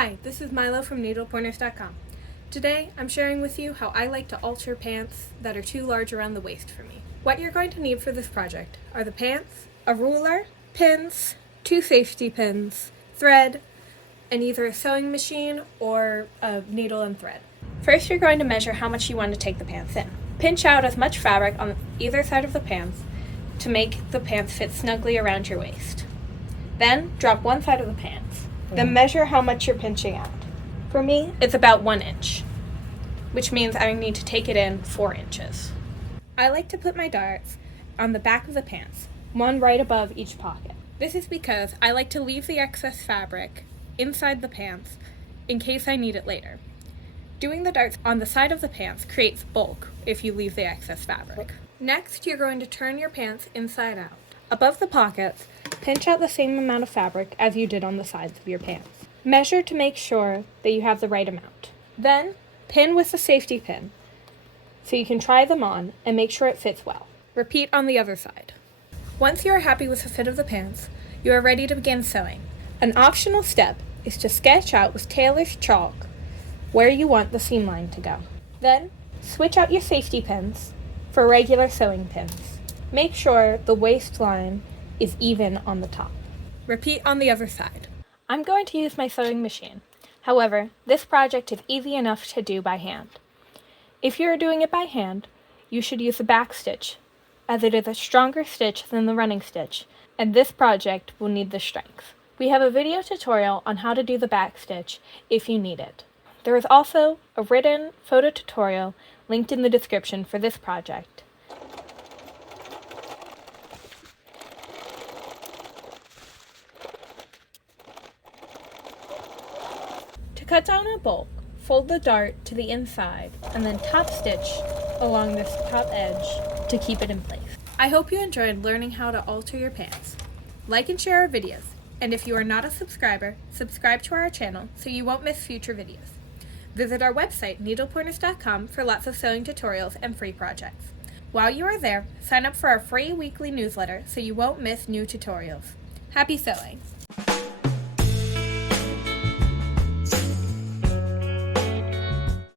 Hi, this is Milo from needlepointers.com. Today, I'm sharing with you how I like to alter pants that are too large around the waist for me. What you're going to need for this project are the pants, a ruler, pins, 2 safety pins, thread, and either a sewing machine or a needle and thread. First, you're going to measure how much you want to take the pants in. Pinch out as much fabric on either side of the pants to make the pants fit snugly around your waist. Then, drop one side of the pants. Then measure how much you're pinching out. For me, it's about 1 inch, which means I need to take it in 4 inches. I like to put my darts on the back of the pants, one right above each pocket. This is because I like to leave the excess fabric inside the pants in case I need it later. Doing the darts on the side of the pants creates bulk if you leave the excess fabric. Next, you're going to turn your pants inside out. Above the pockets, pinch out the same amount of fabric as you did on the sides of your pants. Measure to make sure that you have the right amount. Then, pin with the safety pin so you can try them on and make sure it fits well. Repeat on the other side. Once you are happy with the fit of the pants, you are ready to begin sewing. An optional step is to sketch out with tailor's chalk where you want the seam line to go. Then, switch out your safety pins for regular sewing pins. Make sure the waistline is even on the top. Repeat on the other side. I'm going to use my sewing machine. However, this project is easy enough to do by hand. If you are doing it by hand, you should use the back stitch, as it is a stronger stitch than the running stitch, and this project will need the strength. We have a video tutorial on how to do the back stitch if you need it. There is also a written photo tutorial linked in the description for this project. To cut down a bulk, fold the dart to the inside and then top stitch along this top edge to keep it in place. I hope you enjoyed learning how to alter your pants. Like and share our videos, and if you are not a subscriber, subscribe to our channel so you won't miss future videos. Visit our website, needlepointers.com, for lots of sewing tutorials and free projects. While you are there, sign up for our free weekly newsletter so you won't miss new tutorials. Happy sewing!